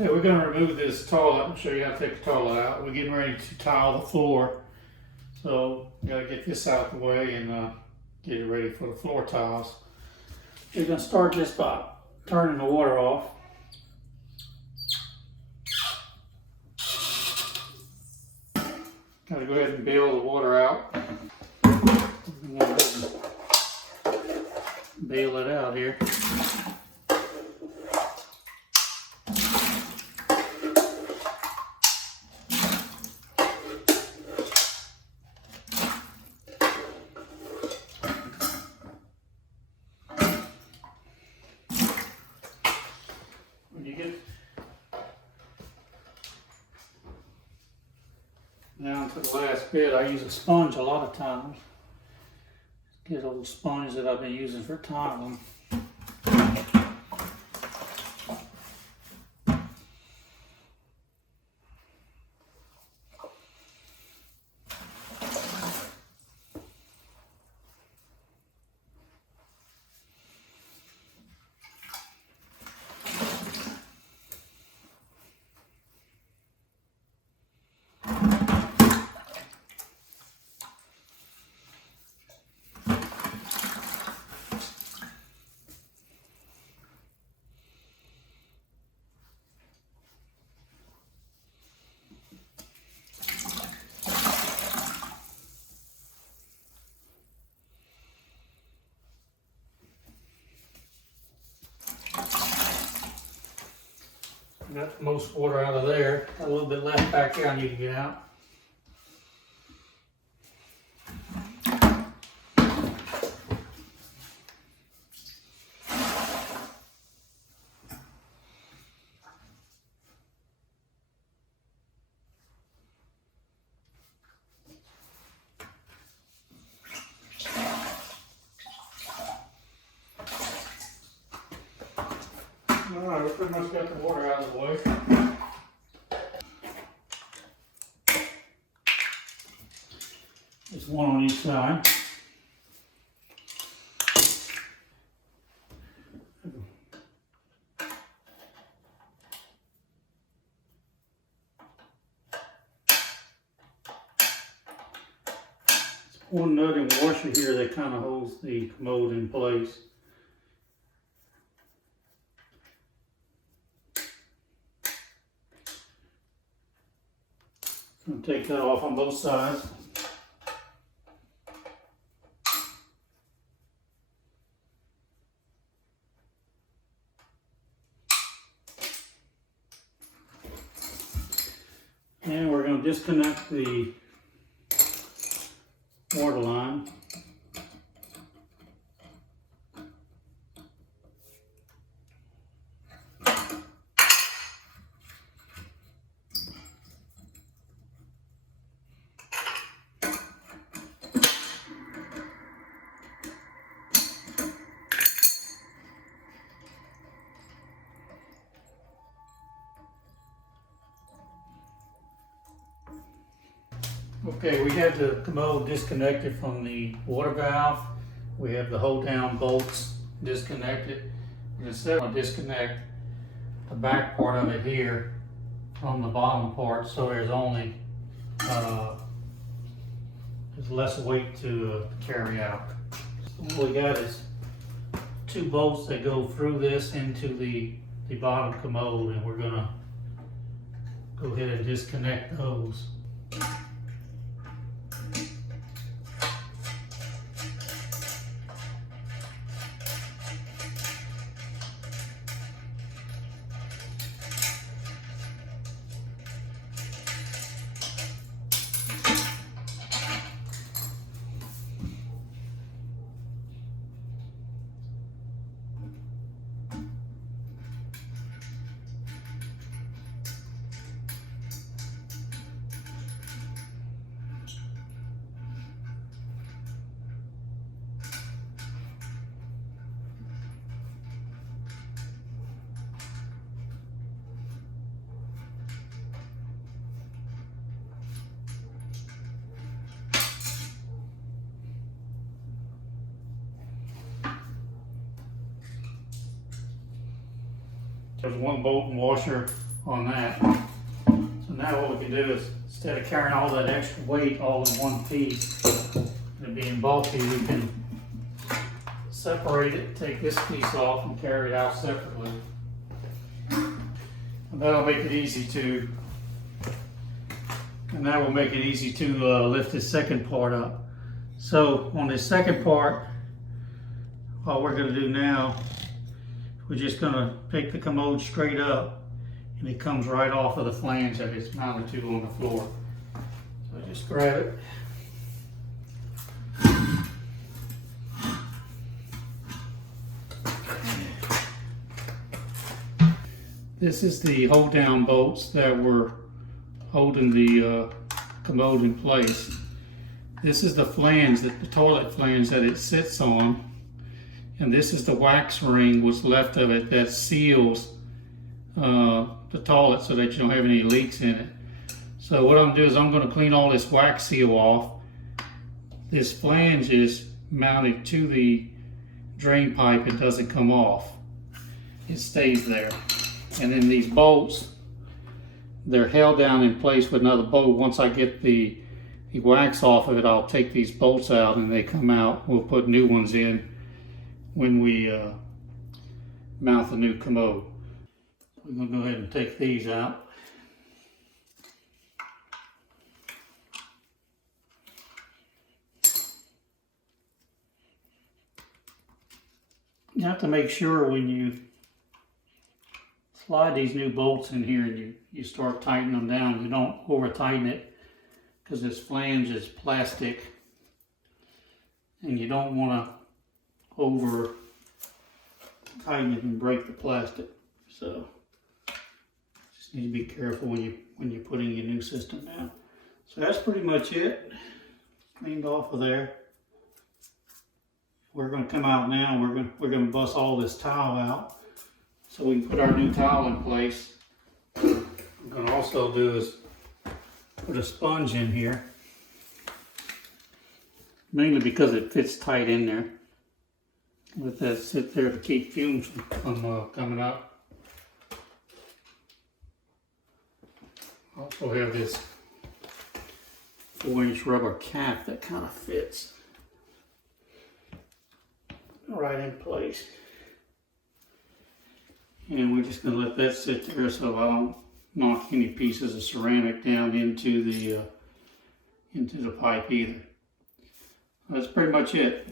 Okay, we're going to remove this toilet and show you how to take the toilet out. We're getting ready to tile the floor. So, we got to get this out of the way and get it ready for the floor tiles. We're going to start this by turning the water off. Got to go ahead and bail the water out. I'm going to bail it out here. When you get down to the last bit, I use a sponge a lot of times. Get old sponge that I've been using for tiling. Got most water out of there. Got a little bit left back here I need to get out. Alright, we pretty much got the water out of the way. There's one on each side. There's one nut and washer here that kind of holds the commode in place. I'm going to take that off on both sides. And we're going to disconnect the water line. Okay, we have the commode disconnected from the water valve. We have the hold down bolts disconnected. And instead of disconnect the back part of it here from the bottom part, so there's only there's less weight to carry out. So what we got is two bolts that go through this into the bottom commode, and we're gonna go ahead and disconnect those. There's one bolt and washer on that. So now what we can do is, instead of carrying all that extra weight all in one piece, and being bulky, we can separate it, take this piece off and carry it out separately. And that'll make it easy to, lift this second part up. So on this second part, all we're going to do now, we're just going to pick the commode straight up, and it comes right off of the flange that it's mounted to on the floor. So just grab it. This is the hold down bolts that were holding the commode in place. This is the flange, the toilet flange that it sits on. And this is the wax ring, what's left of it, that seals the toilet so that you don't have any leaks in it. So what I'm going to do is I'm going to clean all this wax seal off. This flange is mounted to the drain pipe. It doesn't come off. It stays there. And then these bolts, they're held down in place with another bolt. Once I get the wax off of it, I'll take these bolts out and they come out. We'll put new ones in when we mount the new commode. We're going to go ahead and take these out. You have to make sure when you slide these new bolts in here and you start tightening them down, you don't over tighten it, because this flange is plastic and you don't want to over tighten it and break the plastic. So just need to be careful when you're putting your new system down. So that's pretty much it. Cleaned off of there. We're going to come out now. We're going to bust all this tile out so we can put our new tile in place. What I'm going to also do is put a sponge in here, mainly because it fits tight in there. Let that sit there to keep fumes from coming up. Also have this 4-inch rubber cap that kind of fits right in place. And we're just going to let that sit there so I don't knock any pieces of ceramic down into the pipe either. That's pretty much it.